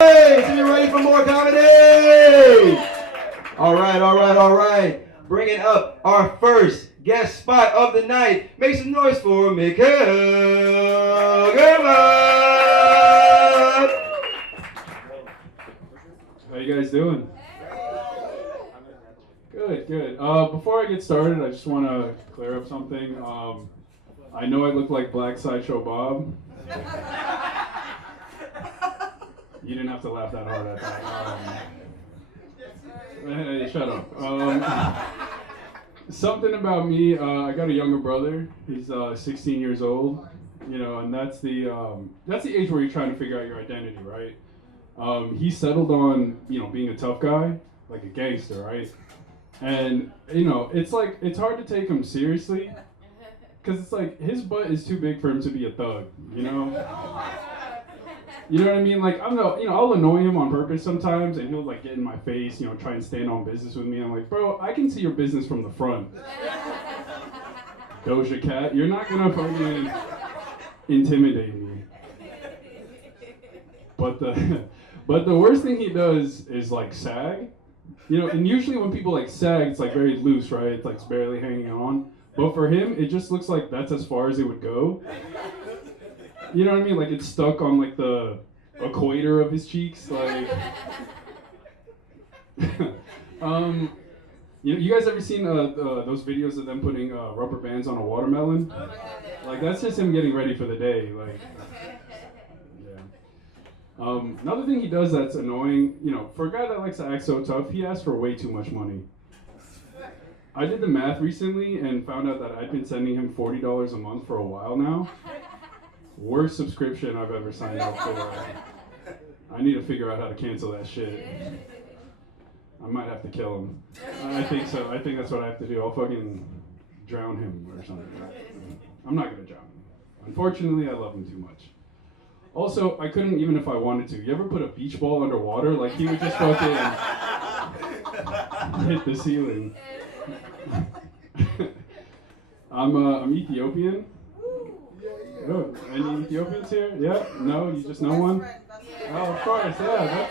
Hey, so you ready for more comedy? All right. Bringing up our first guest spot of the night. Make some noise for Mikhail. Come on. How you guys doing? Good. Before I get started, I just want to clear up something. I know I look like Black Sideshow Bob. You didn't have to laugh that hard at that. Hey, shut up. Something about me, I got a younger brother. He's 16 years old, and that's the age where you're trying to figure out your identity, right? He settled on, being a tough guy, like a gangster, right? And, it's hard to take him seriously, because it's like, his butt is too big for him to be a thug, You know what I mean? Like, I'll annoy him on purpose sometimes, and he'll, get in my face, try and stand on business with me. I'm like, bro, I can see your business from the front. Doja Cat, you're not gonna fucking intimidate me. But the worst thing he does is, sag. And usually when people, sag, it's, very loose, right? It's, barely hanging on. But for him, it just looks like that's as far as it would go. You know what I mean? It's stuck on, the equator of his cheeks, you guys ever seen those videos of them putting rubber bands on a watermelon? That's just him getting ready for the day, yeah. Another thing he does that's annoying, for a guy that likes to act so tough, he asks for way too much money. I did the math recently and found out that I've been sending him $40 a month for a while now. Worst subscription I've ever signed up for. I need to figure out how to cancel that shit. I might have to kill him. I think so. I think that's what I have to do. I'll fucking drown him or something. I'm not gonna drown him. Unfortunately, I love him too much. Also, I couldn't even if I wanted to. You ever put a beach ball underwater? He would just fucking hit the ceiling. I'm Ethiopian. Oh, any Ethiopians here? Yeah? No? You just know one? Oh, of course, yeah,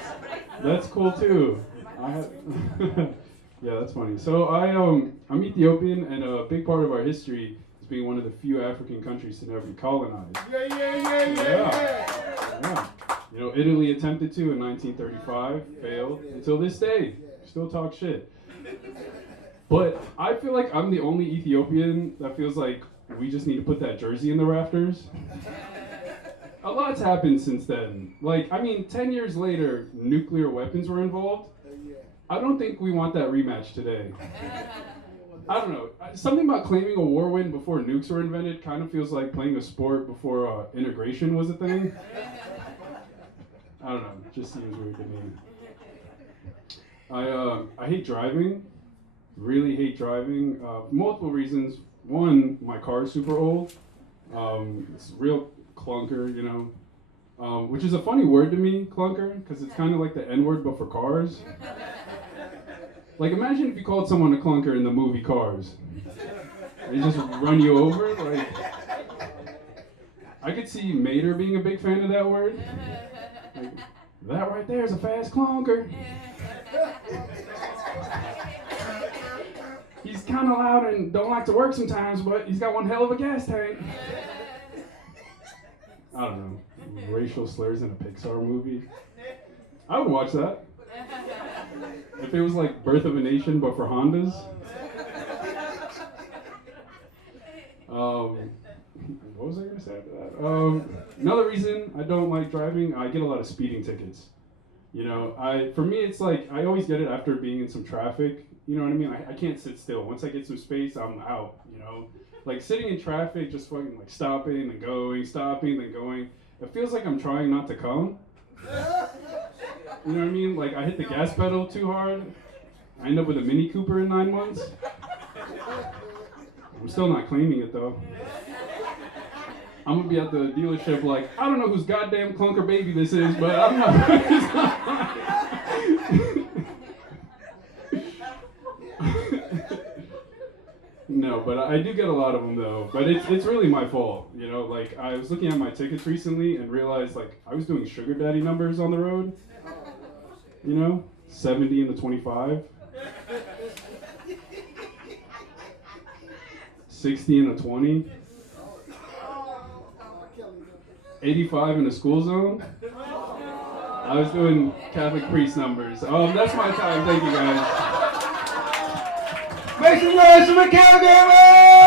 that's cool too. Yeah, that's funny. So I'm Ethiopian, and a big part of our history is being one of the few African countries to never be colonized. Yeah. Italy attempted to in 1935, failed. Until this day, still talk shit. But I feel like I'm the only Ethiopian that feels like we just need to put that jersey in the rafters. A lot's happened since then. 10 years later, nuclear weapons were involved. I don't think we want that rematch today. I don't know. Something about claiming a war win before nukes were invented kind of feels like playing a sport before integration was a thing. I don't know. It just seems weird to me. I hate driving. Really hate driving. Multiple reasons. One, my car is super old. It's real clunker, which is a funny word to me, clunker, because it's kind of like the N-word, but for cars. Imagine if you called someone a clunker in the movie Cars. They just run you over. I could see Mater being a big fan of that word. That right there is a fast clunker. He's kind of loud and don't like to work sometimes, but he's got one hell of a gas tank. I don't know. Racial slurs in a Pixar movie. I would watch that. If it was like Birth of a Nation, but for Hondas. What was I going to say after that? Another reason I don't like driving, I get a lot of speeding tickets. For me, it's I always get it after being in some traffic. You know what I mean? I can't sit still. Once I get some space, I'm out, sitting in traffic, just fucking stopping and going, stopping and going. It feels like I'm trying not to come. You know what I mean? I hit the gas pedal too hard. I end up with a Mini Cooper in 9 months. I'm still not claiming it though. I'm gonna be at the dealership I don't know whose goddamn clunker baby this is, but I'm not. No, but I do get a lot of them though. But it's really my fault, I was looking at my tickets recently and realized I was doing sugar daddy numbers on the road. you know, 70 and a 25, 60 and a 20, 85 in the school zone. I was doing Catholic priest numbers. That's my time. Thank you, guys. Make some noise for the cowgirl!